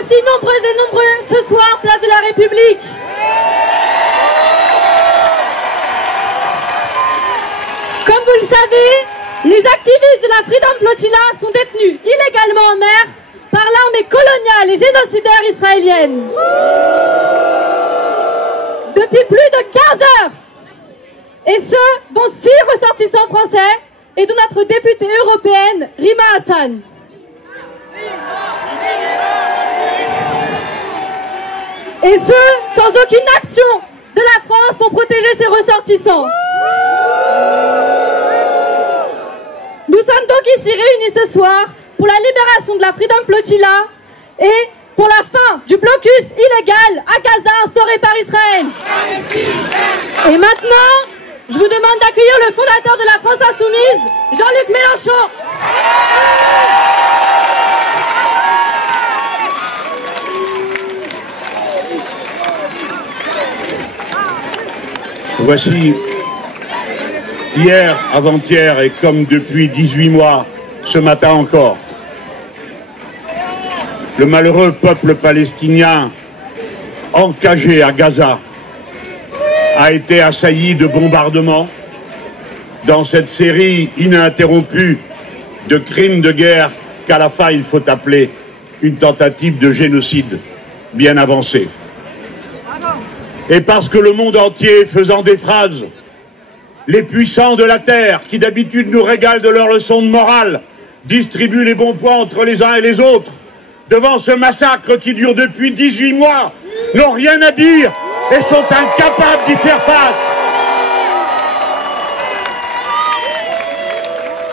aussi nombreuses et nombreux ce soir, place de la République. Comme vous le savez, les activistes de la Freedom Flotilla sont détenus illégalement en mer par l'armée coloniale et génocidaire israélienne. Depuis plus de 15 heures. Et ce, dont 6 ressortissants français et dont notre députée européenne, Rima Hassan. Et ce, sans aucune action de la France pour protéger ses ressortissants. Nous sommes donc ici réunis ce soir pour la libération de la Freedom Flotilla et pour la fin du blocus illégal à Gaza instauré par Israël. Et maintenant, je vous demande d'accueillir le fondateur de la France Insoumise, Jean-Luc Mélenchon. Voici, hier, avant-hier et comme depuis 18 mois, ce matin encore, le malheureux peuple palestinien encagé à Gaza a été assailli de bombardements dans cette série ininterrompue de crimes de guerre qu'à la fin il faut appeler une tentative de génocide bien avancée. Et parce que le monde entier, faisant des phrases, les puissants de la terre, qui d'habitude nous régalent de leurs leçons de morale, distribuent les bons points entre les uns et les autres, devant ce massacre qui dure depuis 18 mois, n'ont rien à dire et sont incapables d'y faire face.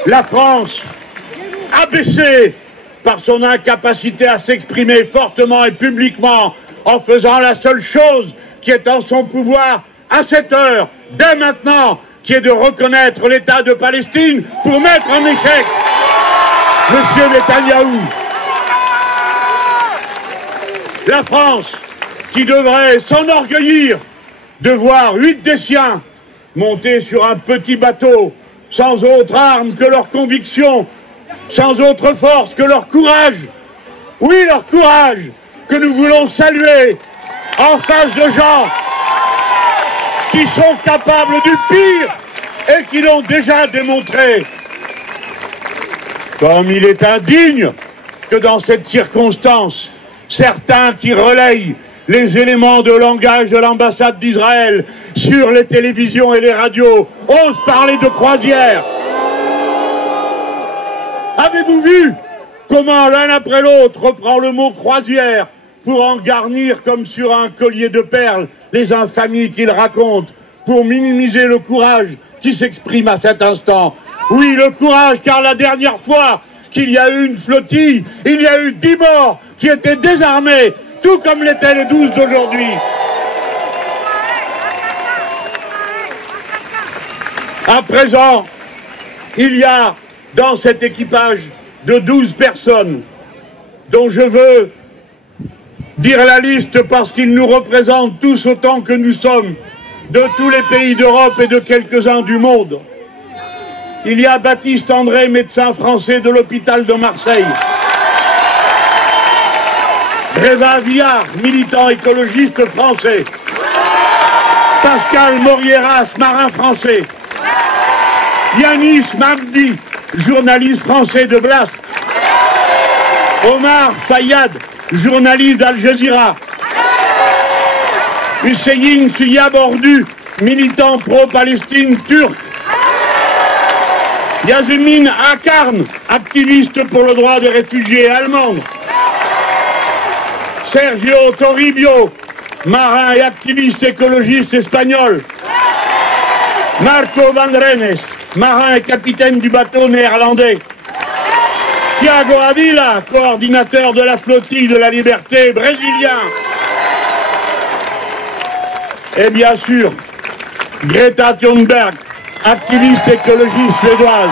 La France, abaissée par son incapacité à s'exprimer fortement et publiquement, en faisant la seule chose qui est en son pouvoir à cette heure, dès maintenant, qui est de reconnaître l'État de Palestine pour mettre en échec M. Netanyahou. La France, qui devrait s'enorgueillir de voir 8 des siens monter sur un petit bateau, sans autre arme que leur conviction, sans autre force que leur courage. Oui, leur courage, que nous voulons saluer en face de gens qui sont capables du pire et qui l'ont déjà démontré. Comme il est indigne que dans cette circonstance, certains qui relayent les éléments de langage de l'ambassade d'Israël sur les télévisions et les radios osent parler de croisière. Avez-vous vu comment l'un après l'autre reprend le mot croisière pour en garnir comme sur un collier de perles les infamies qu'il raconte, pour minimiser le courage qui s'exprime à cet instant? Oui, le courage, car la dernière fois qu'il y a eu une flottille, il y a eu 10 morts qui étaient désarmés, tout comme l'étaient les 12 d'aujourd'hui. À présent, il y a dans cet équipage de 12 personnes, dont je veux dire la liste parce qu'ils nous représentent tous autant que nous sommes, de tous les pays d'Europe et de quelques-uns du monde. Il y a Baptiste André, médecin français de l'hôpital de Marseille. Réva Villard, militant écologiste français. Pascal Morieras, marin français. Yanis Mamdi, journaliste français de Blas. Omar Fayad, journaliste d'Al Jazeera. Hüseyin Suyabordu, militant pro-Palestine turc. Yasemin Akarn, activiste pour le droit des réfugiés allemands. Sergio Toribio, marin et activiste écologiste espagnol. Marco Van Rennes, marin et capitaine du bateau néerlandais. Thiago Avila, coordinateur de la flottille de la liberté brésilien. Et bien sûr, Greta Thunberg, activiste écologiste suédoise.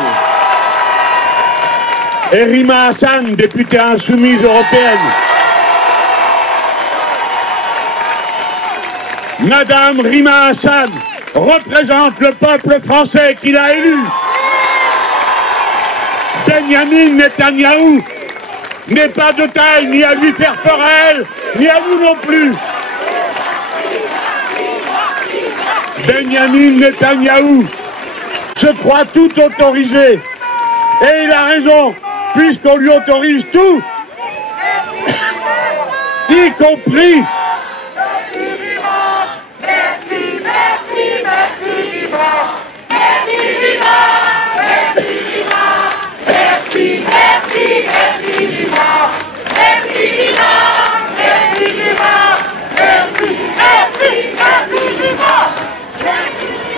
Et Rima Hassan, députée insoumise européenne. Madame Rima Hassan représente le peuple français qui l'a élu. Benyamin Netanyahou n'est pas de taille ni à lui faire peur à elle, ni à nous non plus. Benyamin Netanyahou se croit tout autorisé. Et il a raison, puisqu'on lui autorise tout, y compris...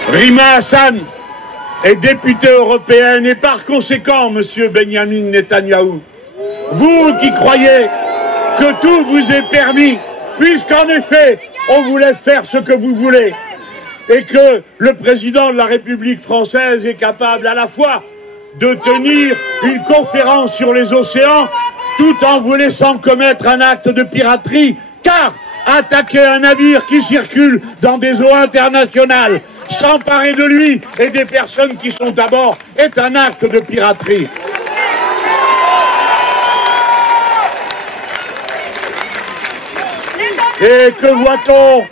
Rima Hassan est députée européenne et par conséquent, monsieur Benyamin Netanyahou, vous qui croyez que tout vous est permis, puisqu'en effet, on vous laisse faire ce que vous voulez, et que le président de la République française est capable à la fois de tenir une conférence sur les océans tout en vous laissant commettre un acte de piraterie, car attaquer un navire qui circule dans des eaux internationales, s'emparer de lui et des personnes qui sont à bord, est un acte de piraterie. Et que voit-on,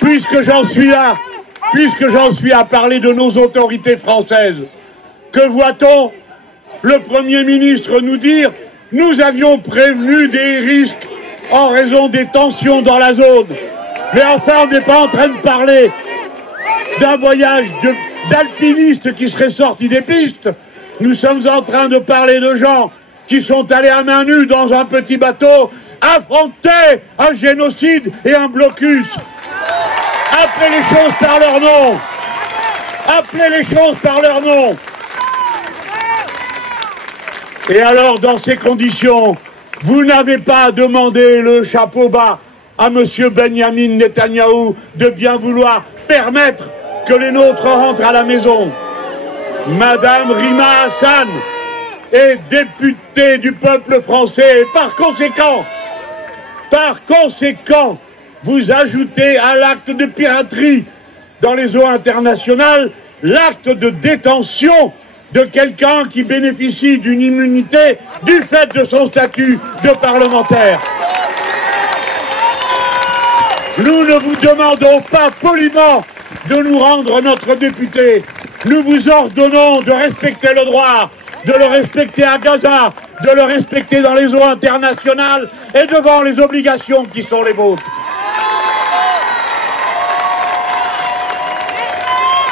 puisque j'en suis à parler de nos autorités françaises, que voit-on le Premier ministre nous dire « Nous avions prévenu des risques en raison des tensions dans la zone ». Mais enfin, on n'est pas en train de parler d'un voyage d'alpinistes qui seraient sortis des pistes. Nous sommes en train de parler de gens qui sont allés à main nue dans un petit bateau affronter un génocide et un blocus. Appelez les choses par leur nom. Appelez les choses par leur nom. Et alors, dans ces conditions, vous n'avez pas demandé le chapeau bas à M. Benyamin Netanyahou de bien vouloir permettre que les nôtres rentrent à la maison. Madame Rima Hassan est députée du peuple français et par conséquent, vous ajoutez à l'acte de piraterie dans les eaux internationales l'acte de détention de quelqu'un qui bénéficie d'une immunité du fait de son statut de parlementaire. Nous ne vous demandons pas poliment de nous rendre notre député. Nous vous ordonnons de respecter le droit, de le respecter à Gaza, de le respecter dans les eaux internationales et devant les obligations qui sont les vôtres.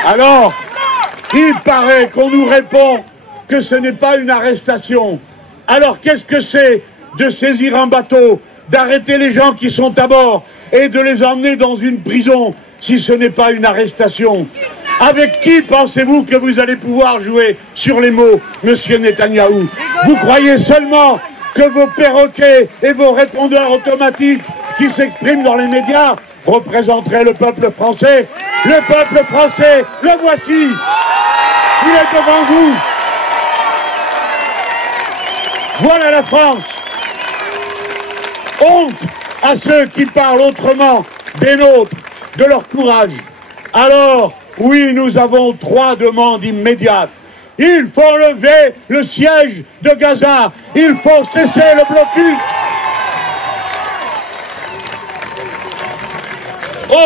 Alors, il paraît qu'on nous répond que ce n'est pas une arrestation. Alors qu'est-ce que c'est de saisir un bateau, d'arrêter les gens qui sont à bord et de les emmener dans une prison si ce n'est pas une arrestation? Avec qui pensez-vous que vous allez pouvoir jouer sur les mots, monsieur Netanyahou? Vous croyez seulement que vos perroquets et vos répondeurs automatiques qui s'expriment dans les médias représenteraient le peuple français? Le peuple français, le voici! Il est devant vous! Voilà la France! Honte à ceux qui parlent autrement des nôtres, de leur courage. Alors, oui, nous avons 3 demandes immédiates. Il faut lever le siège de Gaza. Il faut cesser le blocus.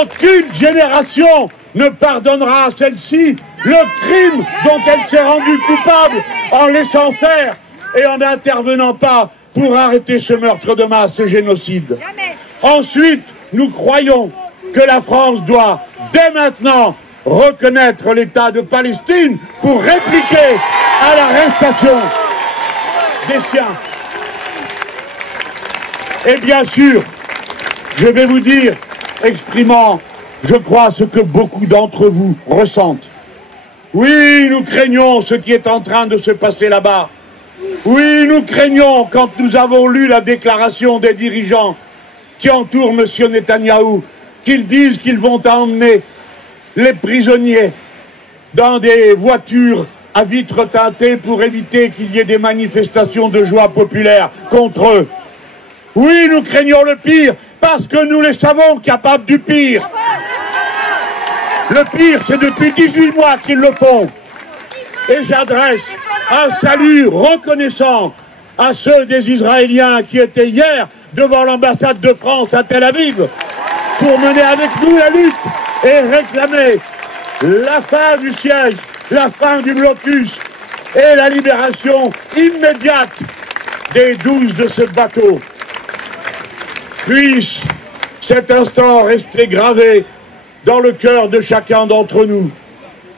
Aucune génération ne pardonnera à celle-ci le crime dont elle s'est rendue coupable en laissant faire et en n'intervenant pas pour arrêter ce meurtre de masse, ce génocide. Ensuite, nous croyons que la France doit, dès maintenant, reconnaître l'État de Palestine pour répliquer à l'arrestation des siens. Et bien sûr, je vais vous dire, exprimant, je crois, ce que beaucoup d'entre vous ressentent. Oui, nous craignons ce qui est en train de se passer là-bas. Oui, nous craignons, quand nous avons lu la déclaration des dirigeants qui entourent M. Netanyahou, qu'ils disent qu'ils vont emmener les prisonniers dans des voitures à vitres teintées pour éviter qu'il y ait des manifestations de joie populaire contre eux. Oui, nous craignons le pire, parce que nous les savons capables du pire. Le pire, c'est depuis 18 mois qu'ils le font. Et j'adresse un salut reconnaissant à ceux des Israéliens qui étaient hier devant l'ambassade de France à Tel Aviv pour mener avec nous la lutte et réclamer la fin du siège, la fin du blocus et la libération immédiate des 12 de ce bateau. Puisse cet instant rester gravé dans le cœur de chacun d'entre nous,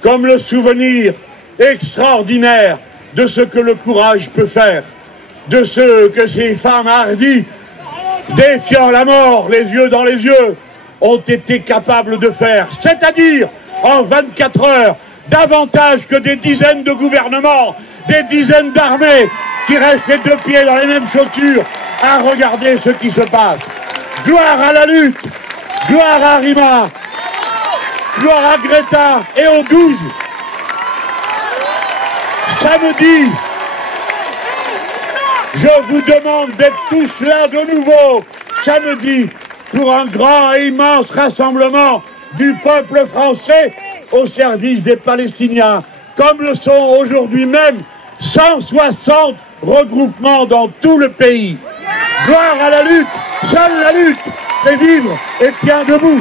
comme le souvenir extraordinaire de ce que le courage peut faire, de ce que ces femmes hardies, défiant la mort les yeux dans les yeux, ont été capables de faire, c'est-à-dire en 24 heures, davantage que des dizaines de gouvernements, des dizaines d'armées qui restent les deux pieds dans les mêmes chaussures à regarder ce qui se passe. Gloire à la lutte, gloire à Rima, gloire à Greta et aux 12. Samedi, je vous demande d'être tous là de nouveau, samedi, pour un grand et immense rassemblement du peuple français au service des Palestiniens, comme le sont aujourd'hui même 160 regroupements dans tout le pays. Gloire à la lutte, seule la lutte fait vivre et tient debout.